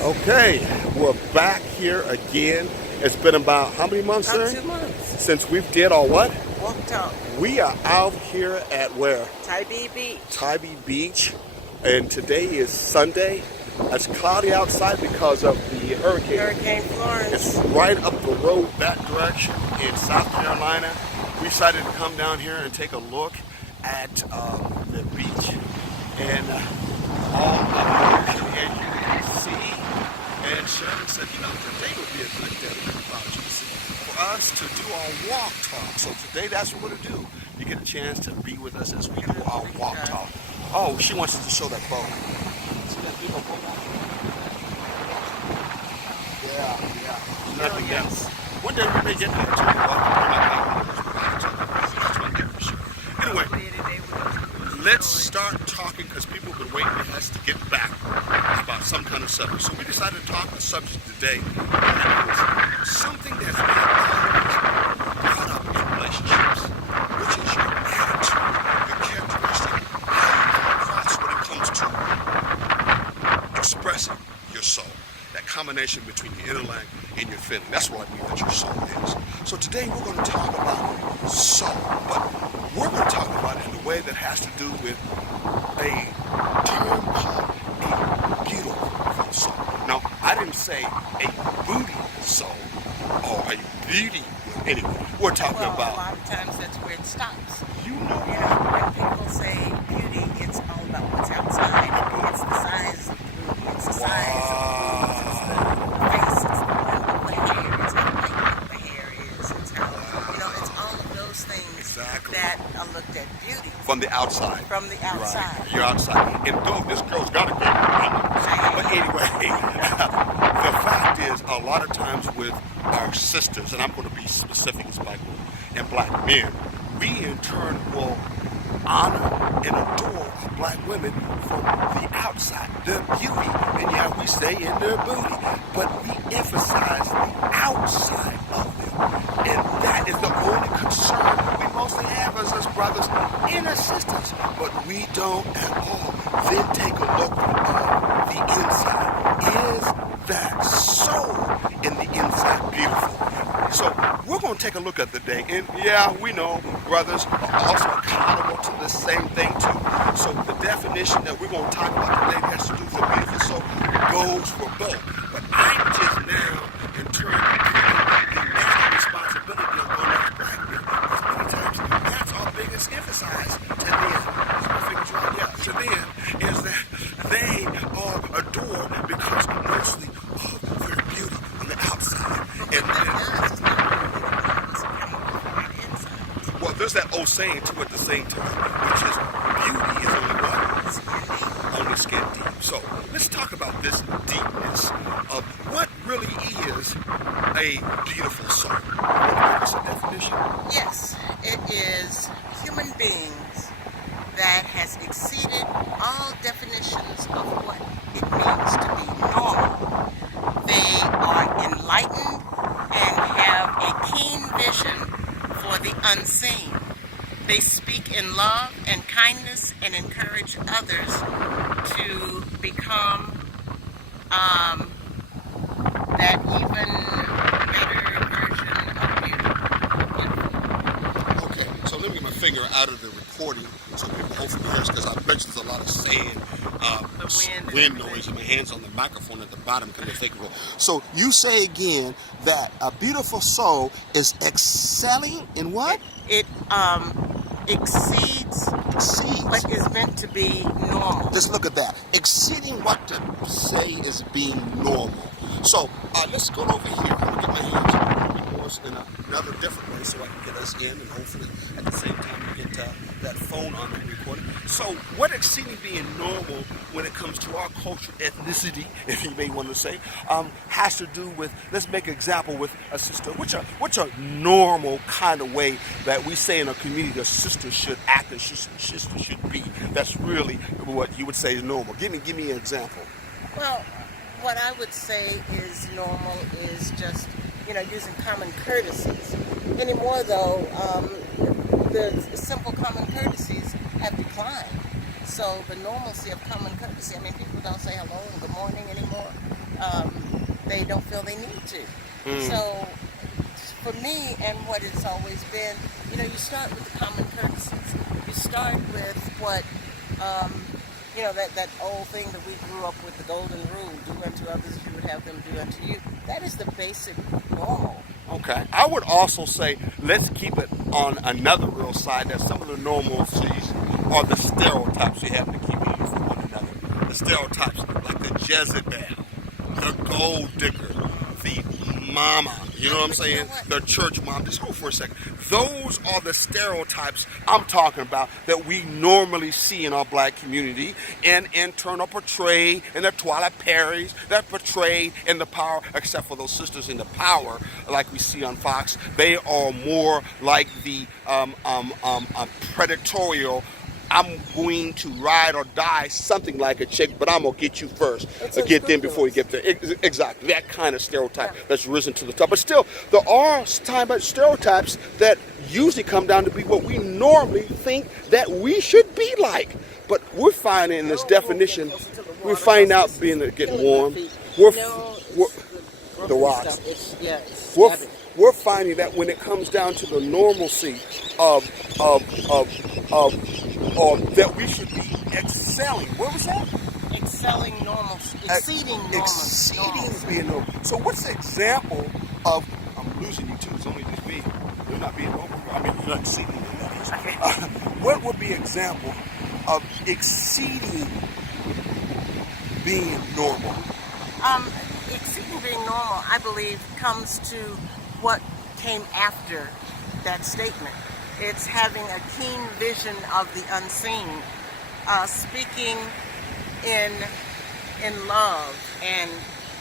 Okay, we're back here again. It's been about how many months, About sir? 2 months. Since we did our what? Walk talk. We are out here at where? Tybee Beach. Tybee Beach, and today is Sunday. It's cloudy outside because of the hurricane. Hurricane Florence. It's right up the road that direction in South Carolina. We decided to come down here and take a look at the beach and all of the ocean, and you can see. And Sharon said, today would be a good day for us to do our walk talk. So today that's what we're going to do. You get a chance to be with us as we do our walk talk. Oh, she wants us to show that boat. See that big old boat out there? Yeah. Nothing else. One day we may get there too. Anyway, let's start talking because people have been waiting for us to get back about some kind of subject. So we decided to talk a subject today that is something that's not always brought up in relationships, which is your attitude, your characteristic, how you come across when it comes to expressing your soul. That combination between your intellect and your feeling. That's what I mean that your soul is. So today we're going to talk about soul, but we're going to talk about it in a way that has to do with a term called a beautiful soul. Now, I didn't say a booty soul or a beauty. Anyway, we're talking about. A lot of times that's where it stops. You know, when people say beauty, it's all about what's outside. It's the size of the booty. It's the size of the face. It's the length of the hair. It's how light the hair is. It's how, it's all of those things that are looked at beauty. From the outside. From the outside. Right. You're outside. And though this girl's got a good but anyway, the fact is, a lot of times with our sisters, and I'm going to be specific as black women and black men, we in turn will honor and adore black women from the outside, their beauty, and we say in their booty, but we emphasize the outside of them, and that is the only concern we mostly have as us brothers and as sisters, but we don't at all then take a look at the inside. Is that soul in the inside beautiful? So we're going to take a look at the day, and we know brothers are also accountable to the same thing too. So the definition that we're going to talk about today has to do with the beautiful soul goes for both. But I'm just now in turn the national responsibility of one of black men, because many times that's our biggest emphasis to them. To them is that they are adored because mostly of their beauty on the outside. And well, there's that old saying too at the same time, which is beauty is only what? Only skin deep. So let's talk about this deepness of what really is a beautiful soul. Want to give us a definition? Yes, it is human beings that has exceeded all definitions of what it means to be normal. They are enlightened and have a keen vision for the unseen. They speak in love and kindness and encourage others to become that even better version of you. Okay, so let me get my finger out of the recording so people hopefully hear us, because I bet there's a lot of sand, wind noise, and my hands on the microphone at the bottom because they take a roll. So you say again that a beautiful soul is excelling in what? It exceeds what is meant to be normal. Just look at that. Exceeding what to say is being normal. So let's go over here. I'm going to get my hands in another different way so I can get us in, and hopefully at the same time we get that phone on and recording. So what exceeding being normal when it comes to our culture, ethnicity, if you may want to say, has to do with, let's make an example with a sister. What's a normal kind of way that we say in a community a sister should act, a sister should be? That's really what you would say is normal. Give me an example. Well, what I would say is normal is just, using common courtesies. Anymore, though, the simple common courtesies have declined. So the normalcy of common courtesy, people don't say hello and good morning anymore. they don't feel they need to. So for me, and what it's always been, you start with the common courtesies. You start with what, that old thing that we grew up with, the golden rule: do unto others as you would have them do unto you. That is the basic normal. Okay. I would also say, let's keep it on another real side, that some of the normalcies are the stereotypes you have to keep in for one another. The stereotypes like the Jezebel, the gold digger, the mama, you know what I'm saying? The church mom. Just go for a second. Those are the stereotypes I'm talking about that we normally see in our black community and in turn are portrayed in the Twilight Perrys, that portrayed in the Power, except for those sisters in the Power, like we see on Fox. They are more like the predatorial, I'm going to ride or die, something like a chick, but I'm going to get you first. Get them before you get there. Exactly. That kind of stereotype that's risen to the top. But still, there are stereotypes that usually come down to be what we normally think that we should be like. But we're finding in this definition, we're finding out being getting warm. We're the rocks. We're finding that when it comes down to the normalcy of that we should be excelling. What was that? Excelling normal, exceeding normal. Exceeding being normal. So what's the example of, I'm losing you too, it's only just me. You're not being normal. I mean, you're not exceeding in that case. What would be an example of exceeding being normal? Exceeding being normal, I believe, comes to what came after that statement. It's having a keen vision of the unseen, speaking in love. And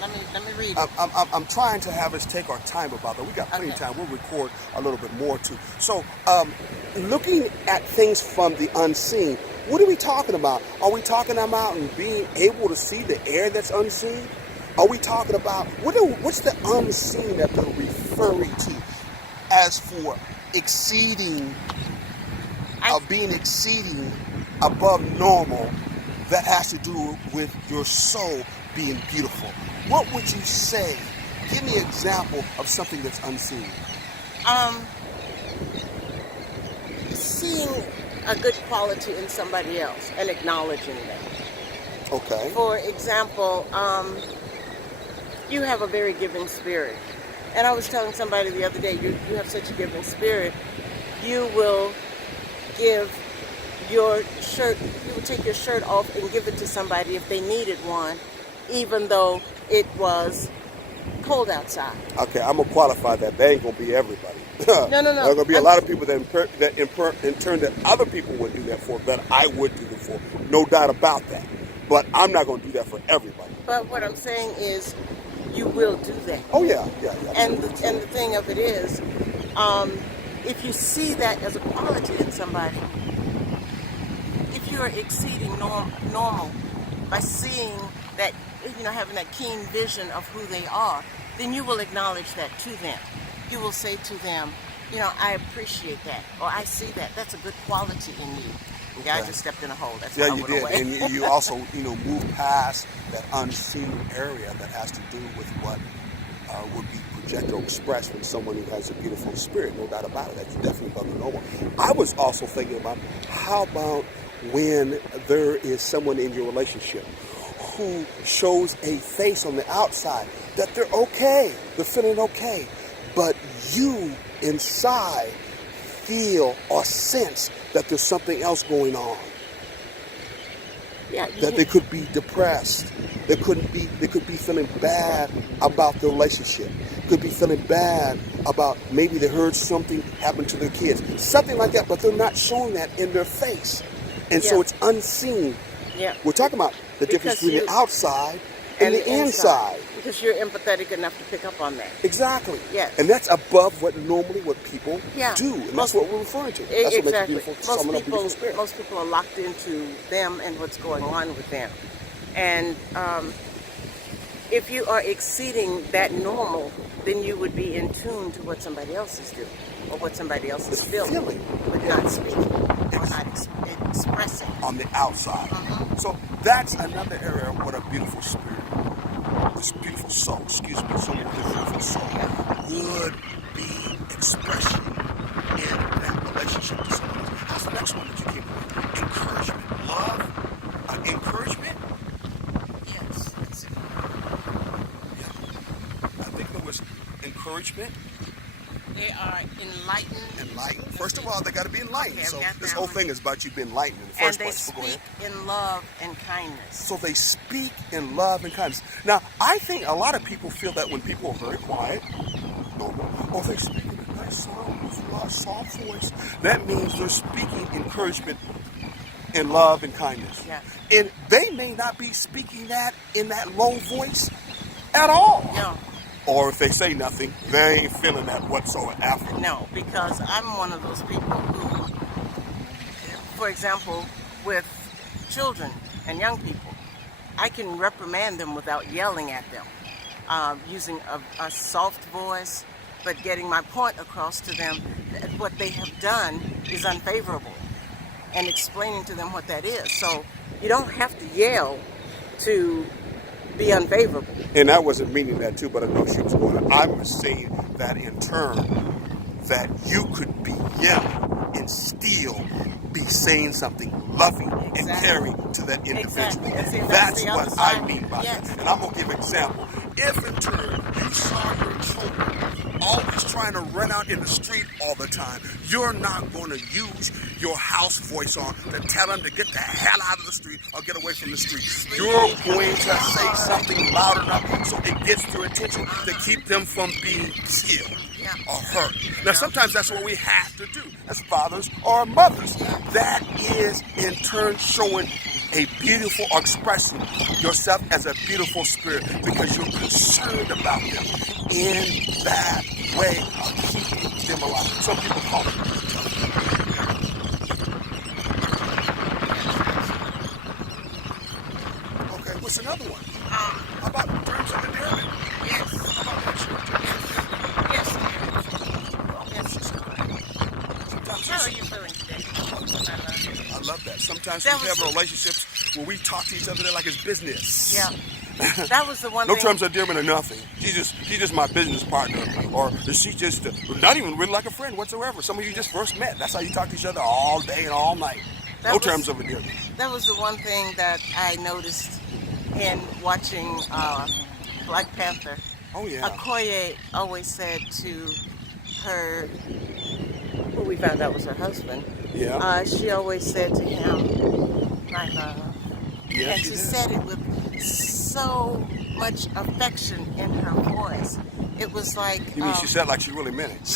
let me read it. I'm trying to have us take our time about that. We got plenty of time. We'll record a little bit more too. So, looking at things from the unseen, what are we talking about? Are we talking about being able to see the air that's unseen? Are we talking about what's the unseen that they're referring to as for exceeding, being exceeding above normal, that has to do with your soul being beautiful? What would you say? Give me an example of something that's unseen. Seeing a good quality in somebody else and acknowledging them. Okay. For example, you have a very giving spirit. And I was telling somebody the other day, you have such a giving spirit, you will give your shirt, you will take your shirt off and give it to somebody if they needed one, even though it was cold outside. Okay, I'm going to qualify that. That ain't going to be everybody. No. There are going to be a lot of people that in turn that other people would do that for, that I would do it for. No doubt about that. But I'm not going to do that for everybody. But what I'm saying is, you will do that. Oh yeah. And the thing of it is, if you see that as a quality in somebody, if you're exceeding normal by seeing that, having that keen vision of who they are, then you will acknowledge that to them. You will say to them, I appreciate that, or I see that. That's a good quality in you. Yeah, I just stepped in a hole. That's yeah, why I you went did, away. and you also, move past that unseen area that has to do with what would be projected or expressed from someone who has a beautiful spirit. No doubt about it. That's definitely above the normal. I was also thinking about, how about when there is someone in your relationship who shows a face on the outside that they're okay, they're feeling okay, but you inside feel or sense that there's something else going on. Yeah, that they could be depressed. They could be feeling bad about the relationship. Could be feeling bad about maybe they heard something happen to their kids. Something like that, but they're not showing that in their face. And so it's unseen. Yeah. We're talking about the difference between the outside and the inside. Because you're empathetic enough to pick up on that. Exactly. Yes. And that's above what people do. And that's what we're referring to. That's Exactly. what makes a beautiful spirit. Most people are locked into them and what's going on with them. And if you are exceeding that normal, then you would be in tune to what somebody else is doing or what somebody else is feeling, but not speaking or not expressing. On the outside. So that's another area of what a beautiful spirit. beautiful soul, excuse me, someone with a beautiful soul would be expression in that relationship to someone else. How's the next one that you came up with? Encouragement. Love, encouragement. Yes, that's it. Yeah. I think there was encouragement. They are enlightened. Enlightened. First of all, they got to be enlightened. Okay, I've so got this that whole one. thing is about you being enlightened in the And first they place. So go speak ahead. in love and kindness. So they speak in love and kindness. Now, I think a lot of people feel that when people are very quiet, normal, or they speak in a nice soft voice, that means they're speaking encouragement in love and kindness. Yeah. And they may not be speaking that in that low voice at all. No. Or if they say nothing, they ain't feeling that whatsoever. No, because I'm one of those people who, for example, with children and young people, I can reprimand them without yelling at them, using a soft voice, but getting my point across to them that what they have done is unfavorable, and explaining to them what that is. So you don't have to yell to be unfavorable. And I wasn't meaning that too, but I know she was going. I was saying that in turn, that you could be yelling and still be saying something loving and caring to that individual. Exactly. And see, That's the other what I side. mean by Yes. that. And I'm going to give an example. If in turn you saw your children always trying to run out in the street all the time, you're not going to use your house voice on to tell them to get the hell out of the street or get away from the street. You're going to say something loud enough so it gets their attention to keep them from being killed or hurt. Now, sometimes that's what we have to do as fathers or mothers. That is, in turn, showing a beautiful, or expressing yourself as a beautiful spirit because you're concerned about them in that way of keeping them alive. Some people call it. Okay, what's another one? How about terms of endearment? Yes. How about that? Yes. How are you feeling today? I love that. Sometimes That we was have relationships where we talk to each other like it's business. Yeah. That was the one No thing. terms of endearment or nothing. She's just my business partner, or she's just not even really like a friend whatsoever. Some of you just first met. That's how you talk to each other all day and all night. That No was- terms of endearment. That was the one thing that I noticed in watching Black Panther. Oh yeah. Okoye always said to her, who we found out was her husband, she always said to him, my love. Yeah, And she said it with so much affection in her voice. It was like... You mean she said it like she really meant it?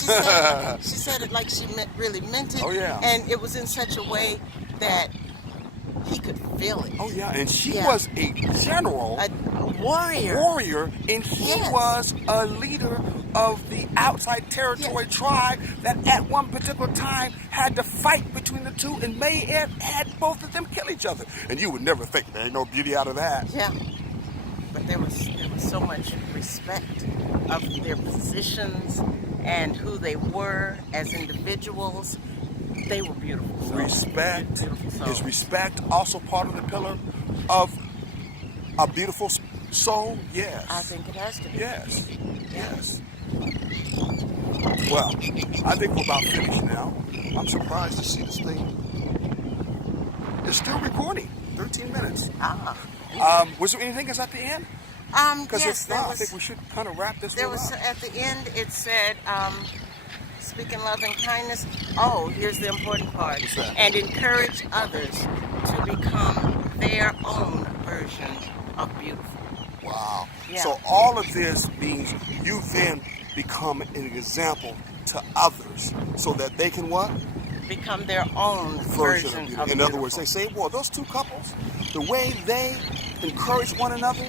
She said it like she really meant it. Oh, yeah. And it was in such a way that he could feel it. Oh yeah, and she was a general, A warrior. warrior, and he was a leader of the outside territory tribe that at one particular time had to fight between the two and may have had both of them kill each other. And you would never think there ain't no beauty out of that. Yeah. But there was so much respect of their positions and who they were as individuals. They were beautiful souls. Respect. Beautiful souls. Is respect also part of the pillar of a beautiful soul? Yes. I think it has to be. Yes. Yes. Well, I think we're about finished now. I'm surprised to see this thing. It's still recording. 13 minutes. Was there anything else at the end? Because Yes, if not, I think we should kind of wrap this there one was up. at the end. It said, "Speak in love and kindness." Oh, here's the important part. What's that? And encourage others to become their own version of beautiful. Wow. Yeah. So all of this means you then become an example to others so that they can what? Become their own version of beautiful. In other words, they say, well, those two couples, the way they encourage one another,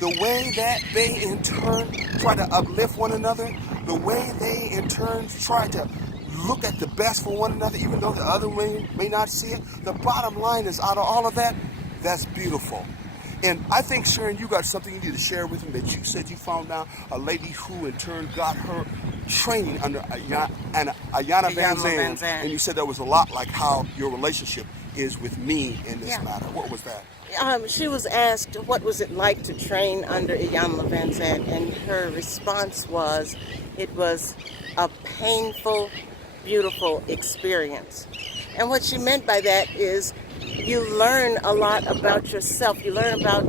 the way that they in turn try to uplift one another, the way they in turn try to look at the best for one another, even though the other may not see it. The bottom line is, out of all of that, that's beautiful. And I think, Sharon, you got something you need to share with me that you said you found out a lady who in turn got her training under Ayana Van Zandt, and you said that was a lot like how your relationship is with me in this Yeah. matter. What was that? She was asked what was it like to train under Ian Levinzat, and her response was, it was a painful, beautiful experience. And what she meant by that is you learn a lot about yourself. You learn about,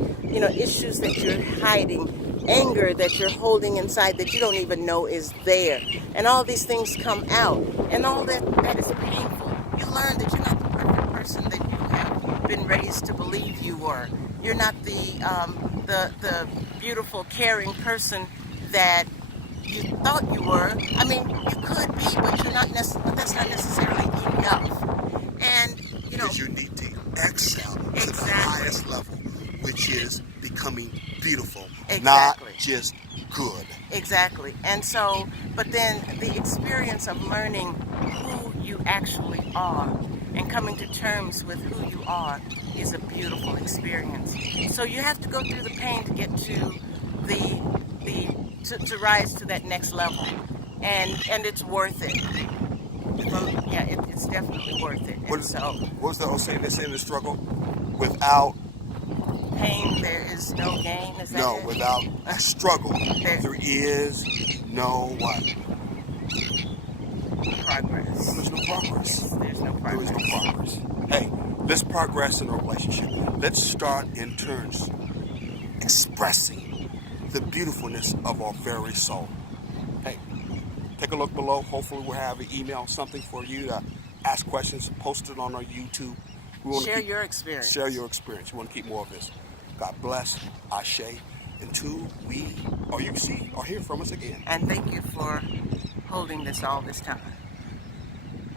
issues that you're hiding, anger that you're holding inside that you don't even know is there. And all these things come out. And all that is painful. You learn that you're not the perfect person that you have been raised to believe you were. You're not the beautiful, caring person that you thought you were. I mean, you could be, but you're not. But that's not necessarily enough. And Because you need to excel to the Exactly. highest level, which is becoming beautiful, Exactly. not just good. Exactly. And so, but then the experience of learning who you actually are and coming to terms with who you are is a beautiful experience. So you have to go through the pain to get to to rise to that next level, and it's worth it. Yeah, it's definitely worth it. What And so, was the old saying? They say in the struggle, without pain there is no gain. Is that no, it? without a struggle, There- there is no what? Progress. There's no progress. There's no There is progress. no progress. Hey, let's progress in a relationship. Let's start in turns expressing the beautifulness of our very soul. Hey, take a look below. Hopefully we'll have an email, something for you to ask questions, post it on our YouTube. We want to Share your experience. Share your experience. We want to keep more of this. God bless. Ashe. Until we or you see or hear from us again. And thank you for holding this all this time.